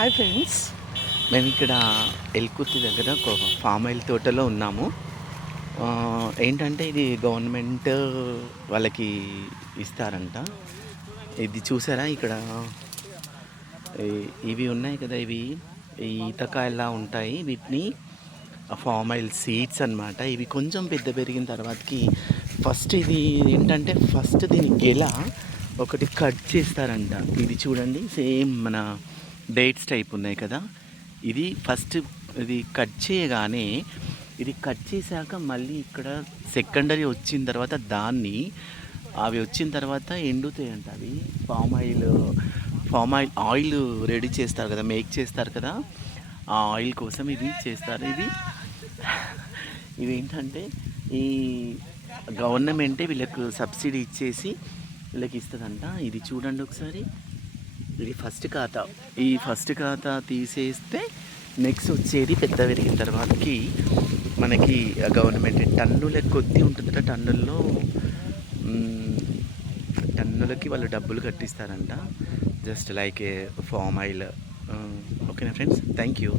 Hi friends, మేము ఇక్కడ ఎల్కుర్తి దగ్గర ఒక ఫామ్ ఆయిల్ తోటలో ఉన్నాము. ఏంటంటే ఇది గవర్నమెంట్ వాళ్ళకి ఇస్తారంట. ఇది చూసారా ఇక్కడ ఇవి ఉన్నాయి కదా, ఇవి ఈతకాయలా ఉంటాయి. వీటిని ఫామ్ ఆయిల్ సీడ్స్ అన్నమాట. ఇవి కొంచెం పెద్ద పెరిగిన తర్వాతకి ఫస్ట్ ఇది ఏంటంటే ఫస్ట్ దీని గెల ఒకటి కట్ చేస్తారంట. ఇది చూడండి, సేమ్ మన డేట్స్ టైప్ ఉన్నాయి కదా. ఇది ఫస్ట్ ఇది కట్ చేయగానే, ఇది కట్ చేశాక మళ్ళీ ఇక్కడ సెకండరీ వచ్చిన తర్వాత దాన్ని అవి వచ్చిన తర్వాత ఎండుతాయంట. అవి ఫామ్ ఆయిల్ రెడీ చేస్తారు కదా, మేక్ చేస్తారు కదా, ఆ ఆయిల్ కోసం ఇది చేస్తారు. ఇవి ఏంటంటే ఈ గవర్నమెంటే వీళ్ళకు సబ్సిడీ ఇచ్చేసి వీళ్ళకి ఇస్తుందంట. ఇది చూడండి ఒకసారి, ఇది ఫస్ట్ ఖాతా తీసేస్తే నెక్స్ట్ వచ్చేది పెద్ద పెరిగిన తర్వాతకి మనకి గవర్నమెంట్ టన్నుల కొద్దీ ఉంటుందట. టన్నులకి వాళ్ళు డబ్బులు కట్టిస్తారంట, just like a palm oil. ఓకేనా ఫ్రెండ్స్, థ్యాంక్ యూ.